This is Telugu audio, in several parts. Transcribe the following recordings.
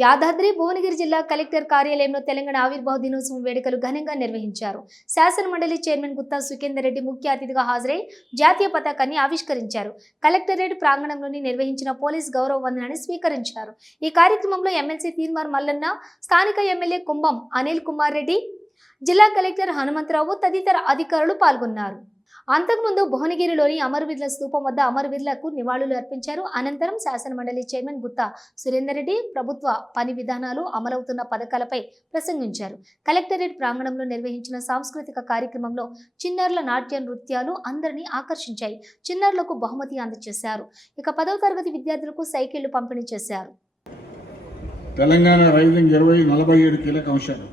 యాదాద్రి భువనగిరి జిల్లా కలెక్టర్ కార్యాలయంలో తెలంగాణ ఆవిర్భావ దినోత్సవం వేడుకలు ఘనంగా నిర్వహించారు. శాసన మండలి చైర్మన్ గుత్తా సుఖేందర్ రెడ్డి ముఖ్య అతిథిగా హాజరై జాతీయ పతాకాన్ని ఆవిష్కరించారు. కలెక్టరేట్ ప్రాంగణంలోని నిర్వహించిన పోలీస్ గౌరవ వందనాన్ని స్వీకరించారు. ఈ కార్యక్రమంలో ఎమ్మెల్సీ తీన్మార్ మల్లన్న, స్థానిక ఎమ్మెల్యే కుంభం అనిల్ కుమార్ రెడ్డి, జిల్లా కలెక్టర్ హనుమంతరావు తదితర అధికారులు పాల్గొన్నారు. అంతకుముందు భువనగిరిలోని అమరవీరుల స్థూపం వద్ద అమరవీరులకు నివాళులు అర్పించారు. అనంతరం శాసన మండలి చైర్మన్ గుత్తా సురేందర్ రెడ్డి ప్రభుత్వ పని విధానాలు, అమలవుతున్న పథకాలపై ప్రసంగించారు. కలెక్టరేట్ ప్రాంగణంలో నిర్వహించిన సాంస్కృతిక కార్యక్రమంలో చిన్నారుల నాట్య నృత్యాలు అందరినీ ఆకర్షించాయి. చిన్నారులకు బహుమతి అందజేశారు. ఇక 10వ తరగతి విద్యార్థులకు సైకిళ్లు పంపిణీ చేశారు. తెలంగాణ రైజింగ్ 2047 కీలక అంశాలు.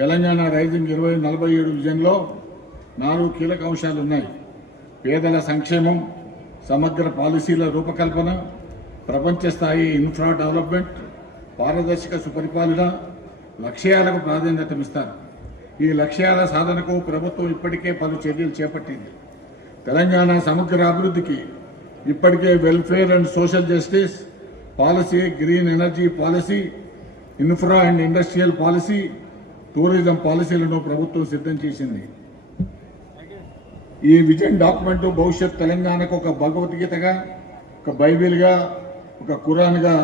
తెలంగాణ రైజింగ్ 2047 విజన్లో 4 కీలక అంశాలు ఉన్నాయి. పేదల సంక్షేమం, సమగ్ర పాలసీల రూపకల్పన, ప్రపంచ స్థాయి ఇన్ఫ్రా డెవలప్మెంట్, పారదర్శక సుపరిపాలన, లక్ష్యాలకు ప్రాధాన్యతనిస్తారు. ఈ లక్ష్యాల సాధనకు ప్రభుత్వం ఇప్పటికే పలు చర్యలు చేపట్టింది. తెలంగాణ సమగ్ర అభివృద్ధికి ఇప్పటికే welfare and social justice policy, green energy policy, infra and industrial policy, tourism పాలసీలను ప్రభుత్వం సిద్ధం చేసింది. ఈ విజన్ డాక్యుమెంట్ భవిష్యత్ తెలంగాణకు ఒక భగవద్గీతగా, ఒక బైబిల్గా, ఒక ఖురాన్గా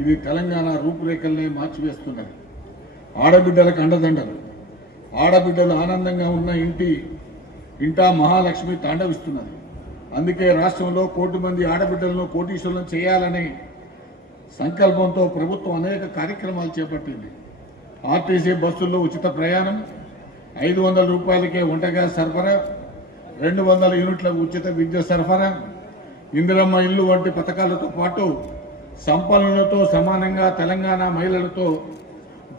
ఇది తెలంగాణ రూపురేఖల్ని మార్చివేస్తున్నది. ఆడబిడ్డలకు అండదండలు. ఆడబిడ్డలు ఆనందంగా ఉన్న ఇంటా మహాలక్ష్మి తాండవిస్తున్నది. అందుకే రాష్ట్రంలో 1 కోటి మంది ఆడబిడ్డలను కోటీశ్వరులను చేయాలనే సంకల్పంతో ప్రభుత్వం అనేక కార్యక్రమాలు చేపట్టింది. ఆర్టీసీ బస్సుల్లో ఉచిత ప్రయాణం, 500 రూపాయలకే వంట గ్యాస్ సరఫరా, 200 యూనిట్ల ఉచిత విద్యుత్ సరఫరా, ఇందిరమ్మ ఇల్లు వంటి పథకాలతో పాటు సంపన్నులతో సమానంగా తెలంగాణ మహిళలతో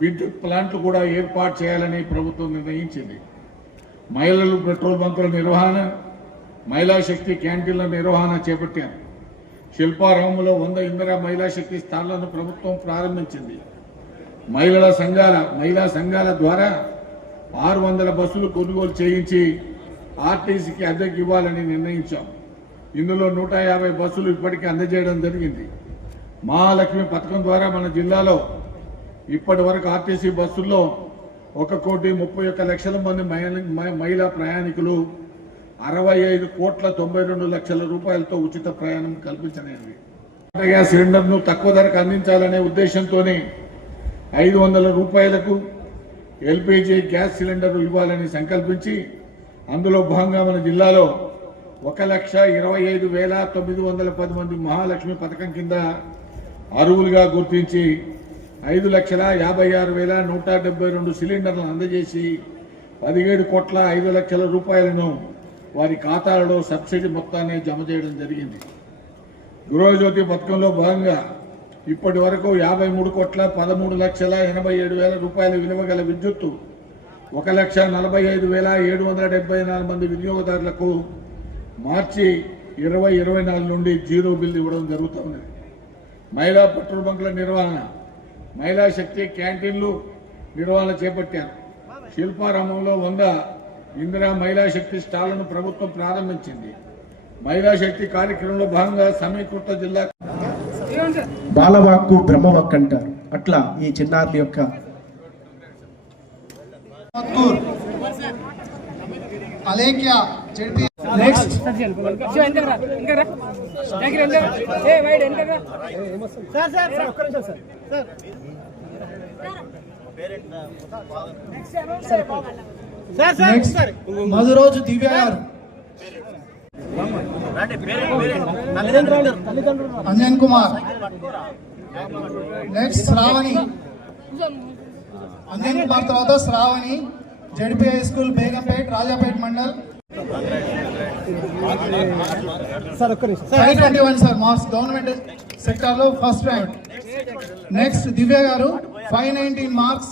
విద్యుత్ ప్లాంట్లు కూడా ఏర్పాటు చేయాలని ప్రభుత్వం నిర్ణయించింది. మహిళలు పెట్రోల్ బంకుల నిర్వహణ, మహిళా శక్తి క్యాంటీన్ల నిర్వహణ చేపట్టారు. శిల్పారామంలో 100 ఇందిరా మహిళా శక్తి స్థానాలను ప్రభుత్వం ప్రారంభించింది. మహిళా సంఘాల ద్వారా 600 బస్సులు కొనుగోలు చేయించి ఆర్టీసీకి అద్దెకి ఇవ్వాలని నిర్ణయించాం. ఇందులో 150 బస్సులు ఇప్పటికీ అందజేయడం జరిగింది. మహాలక్ష్మి పథకం ద్వారా మన జిల్లాలో ఇప్పటి వరకు ఆర్టీసీ బస్సుల్లో 1,31,00,000 మంది మహిళా ప్రయాణికులు 65,92,00,000 రూపాయలతో ఉచిత ప్రయాణం కల్పించనేది. గ్యాస్ సిలిండర్ను తక్కువ ధరకు అందించాలనే ఉద్దేశంతోనే 500 రూపాయలకు ఎల్పీజీ గ్యాస్ సిలిండర్ ఇవ్వాలని సంకల్పించి అందులో భాగంగా మన జిల్లాలో 1,25,910 మంది మహాలక్ష్మి పథకం కింద అర్హులుగా గుర్తించి 5,56,172 సిలిండర్లను అందజేసి 17,05,00,000 రూపాయలను వారి ఖాతాలలో సబ్సిడీ మొత్తాన్ని జమ చేయడం జరిగింది. గృహజ్యోతి పథకంలో భాగంగా ఇప్పటి వరకు 53,13,87,000 రూపాయల విలువ గల విద్యుత్తు 1,45,774 మంది వినియోగదారులకు మార్చి 2024 నుండి 0 బిల్లు ఇవ్వడం జరుగుతుంది. మహిళా పెట్రోల్ బంకుల నిర్వహణ, మహిళా శక్తి క్యాంటీన్లు నిర్వహణ చేపట్టారు. శిల్పారామంలో 100 ఇందిరా మహిళా శక్తి స్టాళ్లను ప్రభుత్వం ప్రారంభించింది. మహిళా శక్తి కార్యక్రమంలో భాగంగా సమీకృత జిల్లా బాలవాక్కు బ్రహ్మవాక్ అంటారు. అట్లా ఈ చిన్నారుల యొక్క నెక్స్ట్ మధురోజు దివ్య గారు, అంజన్ కుమార్, నెక్స్ట్ శ్రావణి, అంజన్ కుమార్ తర్వాత Sravani, ZP high school Begumpet, Rajapet mandal. 521 sir marks government sector లో ఫస్ట్ ర్యాంక్. నెక్స్ట్ దివ్య గారు 519 మార్క్స్